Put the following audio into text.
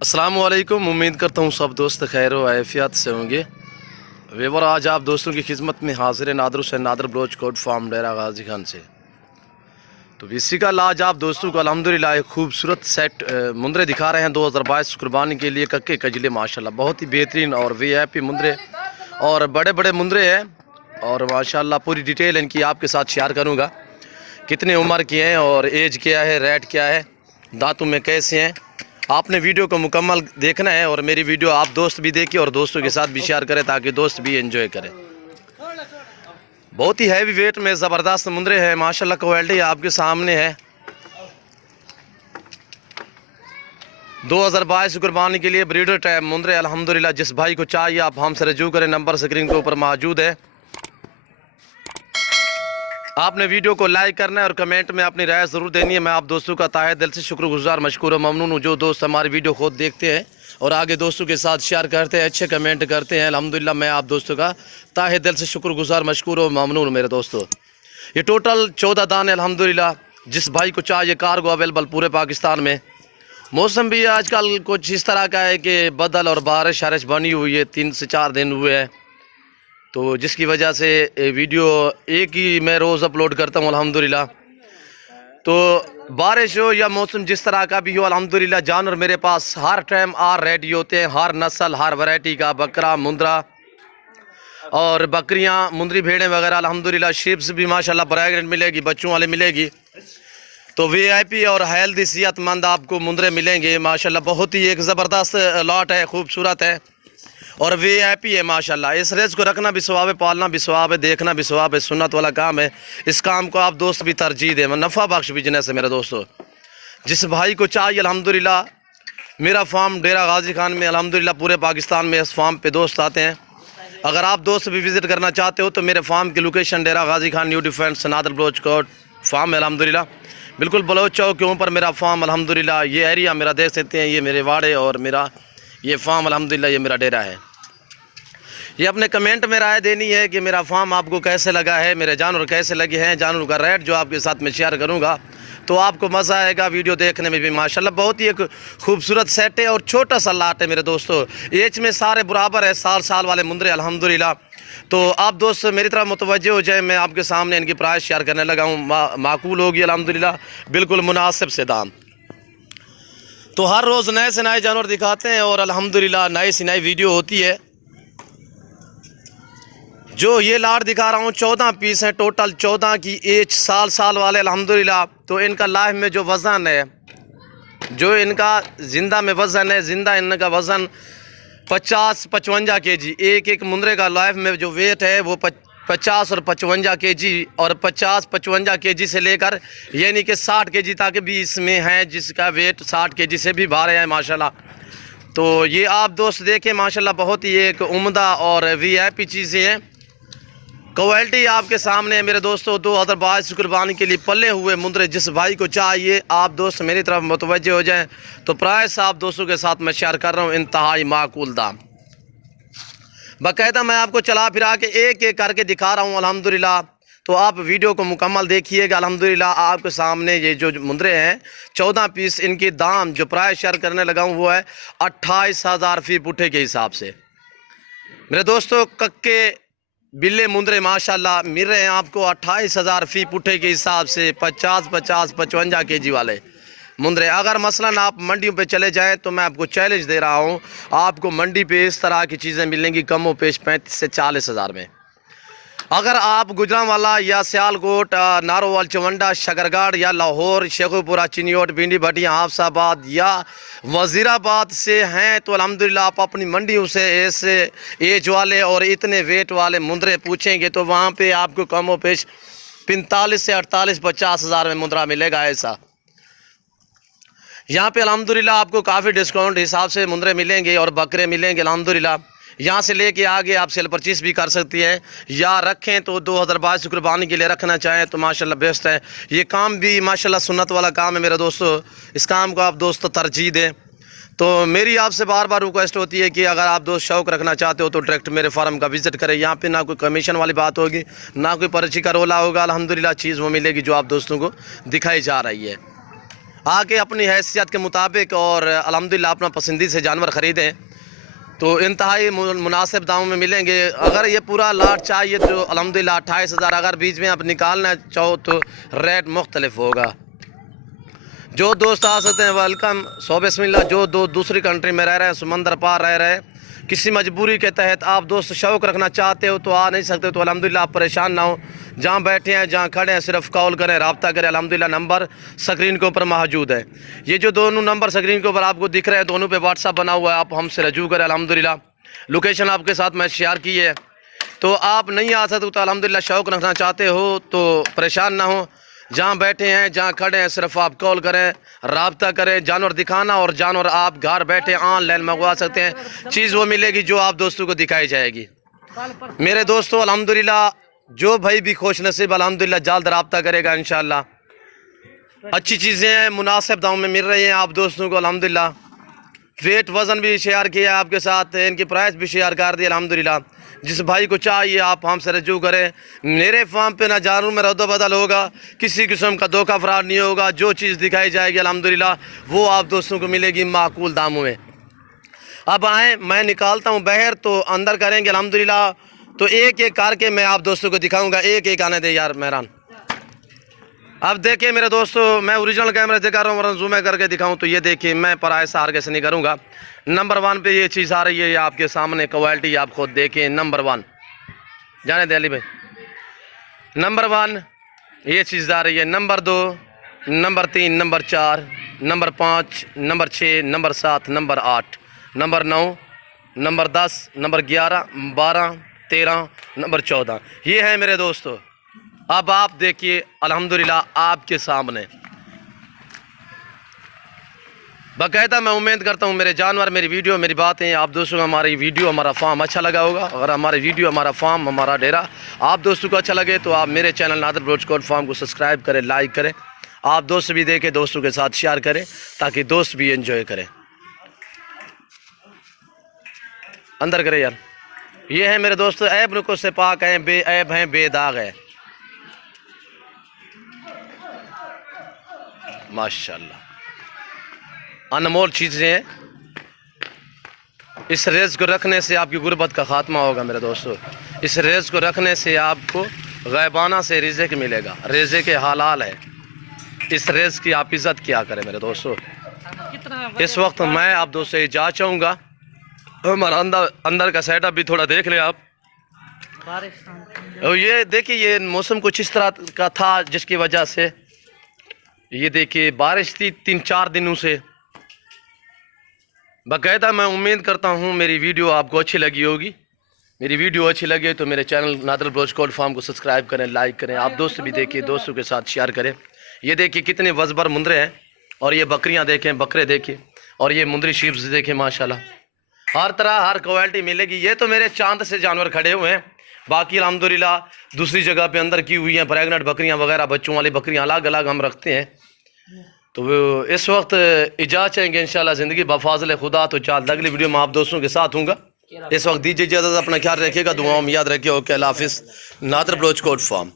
अस्सलाम वालेकुम। उम्मीद करता हूँ सब दोस्त खैर व आफियत से होंगे। वेवर आज आप दोस्तों की खिदमत में हाजिर है नादर हुसैन नादर बलोच कोट फार्म डेरा गाजी खान से। तो इसी का आज आप दोस्तों को अल्हम्दुलिल्लाह एक खूबसूरत सेट मुंदरे दिखा रहे हैं 2022 कुर्बानी के लिए कक्के कजले माशाल्लाह बहुत ही बेहतरीन और वीआईपी मुंदरे और बड़े बड़े मुंदरे हैं। और माशाल्लाह पूरी डिटेल इनकी आपके साथ शेयर करूँगा, कितने उम्र के हैं और एज क्या है, रेट क्या है, दांतों में कैसे हैं। आपने वीडियो को मुकम्मल देखना है और मेरी वीडियो आप दोस्त भी देखें और दोस्तों के साथ भी शेयर करें ताकि दोस्त भी एंजॉय करें। बहुत ही हैवी वेट में ज़बरदस्त मुंदरे हैं माशाल्लाह, क्वालिटी आपके सामने है। 2022 कुर्बानी के लिए ब्रीडर टाइप मुंदरे अल्हम्दुलिल्लाह जिस भाई को चाहिए आप हमसे रजू करें, नंबर स्क्रीन के ऊपर मौजूद है। आपने वीडियो को लाइक करना है और कमेंट में अपनी राय ज़रूर देनी है। मैं आप दोस्तों का ताहे दिल से शुक्रगुजार मशकूर और ममनून हूँ जो दोस्त हमारी वीडियो खुद देखते हैं और आगे दोस्तों के साथ शेयर करते हैं, अच्छे कमेंट करते हैं। अल्हम्दुलिल्लाह मैं आप दोस्तों का ताहे दिल से शुक्रगुजार मशकूर और ममनून हूँ मेरे दोस्तों। ये टोटल 14 दाने अल्हम्दुलिल्लाह जिस भाई को चाहिए कार्गो अवेलेबल पूरे पाकिस्तान में। मौसम भी आजकल कुछ इस तरह का है कि बदल और बारिश शारिश बनी हुई है, 3 से 4 दिन हुए हैं, तो जिसकी वजह से वीडियो एक ही मैं रोज़ अपलोड करता हूँ अल्हम्दुलिल्लाह। तो बारिश हो या मौसम जिस तरह का भी हो अल्हम्दुलिल्लाह जानवर मेरे पास हर टाइम रेडी होते हैं, हर नस्ल हर वैरायटी का बकरा मुंदरा और बकरियाँ मुंदरी भेड़ें वगैरह अल्हम्दुलिल्लाह। शिप्स भी माशाल्लाह प्रेग्नेंट मिलेगी, बच्चों वाले मिलेगी। तो वीआईपी और हेल्दी सेहतमंद आपको मुंदरे मिलेंगे माशाल्लाह। बहुत ही एक ज़बरदस्त लॉट है, खूबसूरत है और वीआईपी है माशाल्लाह। इस रेस को रखना भी सवाब है, पालना भी सवाब है, देखना भी सवाब है, सुन्नत वाला काम है। इस काम को आप दोस्त भी तरजीह दें, नफ़ा बख्श बिजनेस है मेरे दोस्तों। जिस भाई को चाहिए अल्हम्दुलिल्लाह मेरा फार्म डेरा गाजी खान में अल्हम्दुलिल्लाह पूरे पाकिस्तान में इस फार्म पे दोस्त आते हैं। अगर आप दोस्त भी विज़िट करना चाहते हो तो मेरे फार्म की location Dera Ghazi Khan new defence Nadir Baloch Kot farm है अल्हम्दुलिल्लाह, बिल्कुल बलोच चौक के ऊपर मेरा फार्म अल्हम्दुलिल्लाह। ये एरिया मेरा देख सकते हैं, ये मेरे वाड़े और मेरा ये फार्म अल्हम्दुलिल्लाह, ये मेरा डेरा है। ये अपने कमेंट में राय देनी है कि मेरा फार्म आपको कैसे लगा है, मेरे जानवर कैसे लगे हैं, जानवर का रेट जो आपके साथ में शेयर करूंगा तो आपको मज़ा आएगा वीडियो देखने में भी माशाल्लाह। बहुत ही एक खूबसूरत सेट है और छोटा सा लाट है मेरे दोस्तों। एज में सारे बराबर है, साल वाले मुंदरे अल्हम्दुलिल्लाह। तो आप दोस्त मेरी तरफ मुतवज्जे हो जाए, मैं आपके सामने इनकी प्राइस शेयर करने लगा हूँ। माकूल होगी अल्हम्दुलिल्लाह, बिल्कुल मुनासिब से दाम। तो हर रोज़ नए से नए जानवर दिखाते हैं और अल्हम्दुलिल्लाह नई से नई वीडियो होती है। जो ये लाट दिखा रहा हूँ 14 पीस हैं टोटल, 14 की एज साल वाले अल्हम्दुलिल्लाह। तो इनका लाइफ में जो वज़न है, जो इनका ज़िंदा में वज़न है, ज़िंदा इनका वज़न 50-55 kg। एक मुंदरे का लाइफ में जो वेट है वो 50 और 55 kg और 50-55 kg से लेकर यानी कि 60 kg तक भी इसमें है, जिसका वेट 60 kg से भी भारी है माशाल्लाह। तो ये आप दोस्त देखें माशाल्लाह, बहुत ही एक उम्दा और वीआईपी चीज़ें हैं। क्वालिटी आपके सामने है मेरे दोस्तों। 2022 कुर्बानी के लिए पले हुए मुंदरे जिस भाई को चाहिए आप दोस्त मेरी तरफ मुतवज्जे हो जाएं। तो प्राइस आप दोस्तों के साथ मैं शेयर कर रहा हूँ, इंतहाई माकूल दाम। बाकायदा मैं आपको चला फिरा के एक एक करके दिखा रहा हूँ अल्हम्दुलिल्लाह। तो आप वीडियो को मुकम्मल देखिएगा अल्हम्दुलिल्लाह। आपके सामने ये जो मुंदरे हैं 14 पीस, इनके दाम जो प्राइस शेयर करने लगा हूँ वो है 28,000 फी पुट्ठे के हिसाब से मेरे दोस्तों। कक्के बिल्ले मुंदरे माशाल्लाह मिल रहे हैं आपको 28,000 फी पुट्ठे के हिसाब से, 50-55 kg वाले मुंदरे। अगर मसलन आप मंडियों पे चले जाएं तो मैं आपको चैलेंज दे रहा हूं, आपको मंडी पे इस तरह की चीज़ें मिलेंगी कमो पेश 35 से 40,000 में। अगर आप गुजरांवाला या सियालकोट, नारोवाल, चवंडा, शकरगढ़ या लाहौर, शेखुपुरा, चिनियोट, भिंडी, भटिया, हाफसाबाद या वज़ीराबाद से हैं तो अल्हम्दुलिल्लाह आप अपनी मंडियों से ऐसे एज वाले और इतने वेट वाले मुंदरे पूछेंगे तो वहाँ पे आपको कमो पेश 45 से 48-50,000 में मुंदरा मिलेगा। ऐसा यहाँ पे अल्हम्दुलिल्लाह आपको काफ़ी डिस्काउंट हिसाब से मुंदरे मिलेंगे और बकरे मिलेंगे अल्हम्दुलिल्लाह। यहाँ से लेके आगे आप सेल परचेस भी कर सकती हैं या रखें तो 2022 कुर्बानी के लिए रखना चाहें तो माशाल्लाह बेस्ट है। ये काम भी माशाल्लाह सुन्नत वाला काम है मेरे दोस्तों, इस काम को आप दोस्तों तरजीह दें। तो मेरी आपसे बार रिक्वेस्ट होती है कि अगर आप दोस्त शौक़ रखना चाहते हो तो डायरेक्ट मेरे फार्म का विज़िट करें। यहाँ पे ना कोई कमीशन वाली बात होगी, ना कोई पर्ची का रोला होगा, अल्हम्दुलिल्लाह चीज़ वो मिलेगी जो आप दोस्तों को दिखाई जा रही है। آ کے اپنی حیثیت کے مطابق اور الحمدللہ اپنا پسندیدہ سے جانور خریدیں تو انتہائی مناسب داموں میں ملیں گے. اگر یہ پورا لاٹ چاہیے تو الحمدللہ 28,000. اگر بیچ میں آپ نکالنا چاہو تو ریٹ مختلف ہوگا. جو دوست آ سکتے ہیں ویلکم. سو بسم اللہ. جو دوسری کنٹری میں رہ رہے ہیں, سمندر پار رہ رہے ہیں, کسی مجبوری کے تحت آپ دوست شوق رکھنا چاہتے ہو تو آ نہیں سکتے تو الحمدللہ آپ پریشان نہ ہو. جہاں بیٹھے ہیں جہاں کھڑے ہیں صرف کال کریں, رابطہ کریں. الحمدللہ نمبر سکرین کے اوپر موجود ہے. یہ جو دونوں نمبر سکرین کے اوپر آپ کو دکھ رہے ہیں دونوں پہ واٹس ایپ بنا ہوا ہے. آپ ہم سے رجوع کریں. الحمدللہ لوکیشن آپ کے ساتھ میں شیئر کی ہے. تو آپ نہیں آ سکتے تو الحمدللہ شوق رکھنا چاہتے ہو تو پریشان نہ ہو. جہاں بیٹھے ہیں جہاں کھڑے ہیں صرف آپ کال کریں, رابطہ کریں. جانور دکھانا اور جانور آپ گھر بیٹھے آن لائن منگوا سکتے ہیں. چیز وہ ملے گی جو آپ دوستوں کو دکھائی جائے گی. میرے دوستو الحمدللہ جو بھائی بھی خوش نصیب الحمدللہ جلد رابطہ کرے گا انشاءاللہ. اچھی چیزیں ہیں, مناسب داموں میں مل رہی ہیں آپ دوستوں کو الحمدللہ. ویٹ وزن بھی شیئر کیا آپ کے ساتھ, ان کی پرائس بھی شیئر کر دی الحمدللہ. جس بھائی کو چاہیے آپ ہم سے رجوع کریں. میرے فارم پہ نہ جانور میں رد و بدل ہوگا, کسی قسم کا دھوکہ فراڈ نہیں ہوگا. جو چیز دکھائی جائے گی الحمدللہ وہ آپ دوستوں کو ملے گی معقول داموں میں. اب آئیں میں نکالتا ہوں باہر تو اندر کریں گے الحمدللہ. تو ایک ایک کر کے میں آپ دوستوں کو دکھاؤں گا. ایک ایک آنے دے یار مہران. اب دیکھیں میرے دوستو میں اوریجنل کیمرے دکھا رہا ہوں ورنہ زوم کر کے دکھاؤں تو یہ دیکھیں میں پرائس آرگے سے نہیں کروں گا. نمبر 1 پہ یہ چیز آ رہی ہے, یہ آپ کے سامنے کوالٹی آپ خود دیکھیں. نمبر 1 جانے دے علی بھائی. نمبر 1 یہ چیز آ رہی ہے. Number 2, number 3, number 4, number 5, number 6, number 7, number 8, number 9, number 10, number 11, 12, 13, number 14. یہ ہے میرے دوستو. اب آپ دیکھیے الحمدللہ آپ کے سامنے. باقاعدہ میں امید کرتا ہوں میرے جانور میری ویڈیو میری باتیں آپ دوستوں کو ہماری ویڈیو ہمارا فارم اچھا لگا ہوگا. اگر ہماری ویڈیو ہمارا فارم ہمارا ڈیرا آپ دوستوں کو اچھا لگے تو آپ میرے چینل نادر بلوچ کوٹ فارم کو سبسکرائب کریں, لائک کریں. آپ دوست بھی دیکھیں, دوستوں کے ساتھ شیئر کریں تاکہ دوست بھی انجوائے کریں. اندر کریں یار. یہ ہے میرے دوستو عیب نکو سے پاک ہیں, بے عیب ہیں, بے داغ ہیں ماشاءاللہ. انمول چیزیں ہیں. اس ریز کو رکھنے سے آپ کی غربت کا خاتمہ ہوگا میرے دوستو. اس ریز کو رکھنے سے آپ کو غیبانہ سے رزق ملے گا. رزق حلال ہے. اس ریز کی آپ عزت کیا کریں میرے دوستو. اس وقت میں آپ دوست سے اجازت چاہوں گا. ہمارا اندر کا سیٹ اپ بھی تھوڑا دیکھ لیں آپ. اور یہ دیکھیں یہ موسم کچھ اس طرح کا تھا جس کی وجہ سے یہ دیکھیے بارش تھی 3-4 دنوں سے. باقاعدہ میں امید کرتا ہوں میری ویڈیو آپ کو اچھی لگی ہوگی. میری ویڈیو اچھی لگے تو میرے چینل نادر بلوچ کوٹ فارم کو سبسکرائب کریں, لائک کریں. آپ دوست بھی دیکھیں, دوستوں کے ساتھ شیئر کریں. یہ دیکھیں کتنے وزبر مندرے ہیں. اور یہ بکریاں دیکھیں, بکرے دیکھیں. اور یہ مندری شیپس دیکھیں ماشاءاللہ. ہر طرح ہر کوالٹی ملے گی. یہ تو میرے چاند سے جانور کھڑے ہوئے ہیں. باقی الحمدللہ دوسری جگہ پہ اندر کی ہوئی ہیں پریگنٹ بکریاں وغیرہ, بچوں والی بکریاں الگ الگ ہم رکھتے ہیں. تو اس وقت اجازت چاہیں گے انشاءاللہ زندگی بفاضل خدا. تو چال اگلی ویڈیو میں آپ دوستوں کے ساتھ ہوں گا. اس وقت دیجیے اجازت, اپنا خیال رکھیے گا, دعاؤں میں یاد رکھیے. اوکے اللہ حافظ. نادر بلوچ کوٹ فارم.